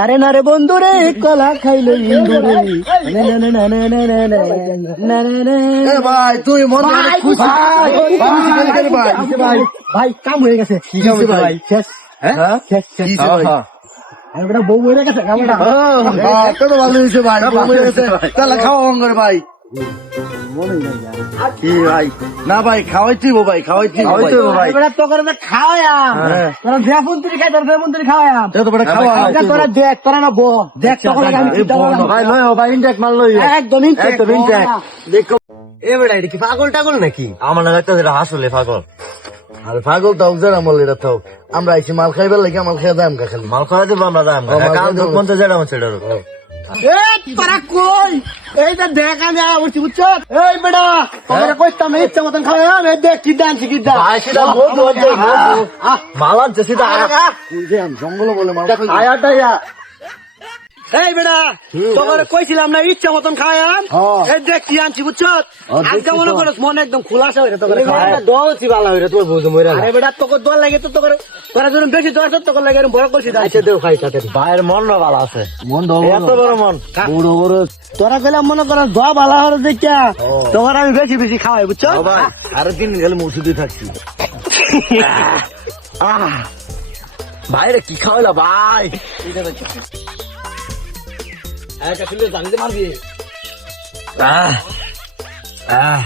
তারে না রে বন্ধু রে কলা খাইলো ইন্দু রে ভাই তুই মন খুশি ভাই ভাই ভাই কাম হয়ে গেছে কি কাম হয়েছে ভাই? শেষ হ্যাঁ শেষ শেষ কি ভাই আমি বেটা বউ মরে গেছে কামটা কত ভালো হয়েছে ভাই বউ মরে গেছে তাহলে খাওয়া অঙ্গর ভাই কি ভাই না ভাই খাওয়াইছি ভাই খাওয়াইছি ভাই বেটা তো করে খাওয়ায়াম হ্যাঁ। তোরা বেফুন্তির খাই তোরা বেফুন্তির খাওয়ায়াম তো বড় খাওয়া তোরা দেখ তোরা না বো দেখ তখন আমি চিন্তা করলাম ভাই লয় ভাই ইনটেক মাল লই একদম ইনটেক দেখো এ বেটা এটা কি পাগল টাগল নাকি আমার না একটা যেটা হাসলে পাগল আর পাগল তাও যারা আমল এটা তাও আমরা আইছি মাল খাইবার লাগি মাল খাইয়া দাম খালি মাল খাওয়া দেবো আমরা দাম মাল খাওয়া কাল দেবো। দুধ মন্ত্র যেটা হচ্ছে এ তোরা কই এইটা দেখ আমি উঠছি বুঝছো এই বেটা তোরা কইতাম ইচ্ছা মতন খাওয়ায়াম এই দেখ কি দান কি দান মাল আনছে সিধা জঙ্গল বলে মাল খাই আয়াটাইয়া এই বেটা তোরে কইছিলাম না ইচ্ছা মতন খাওয়ায়াম হ্যাঁ। এই দেখ কি আনছি বুঝছো আজকে মনে করস মন একদম খোলাসা হইরে তোরে দোছি ভালো হইরে তোমার বুঝো মইরা আরে বেটা তোকে দল লাগে তো তোকে তোরা যখন বেশি দশ তোকে লাগে এরকম বড় করছিস আইছে দেও খাই সাথে ভাইয়ের মন না ভালো আছে মন এত বড় মন বড় বড় তোরা গেলাম মনে করস দ ভালো হরে দেখিয়া তোর আমি বেশি বেশি খাওয়াই বুঝছো ভাই আর দিন গেলে ওষুধই থাকছি ভাইরে কি খাওয়াইলা ভাই একটা জানতে মারবি আহ আহ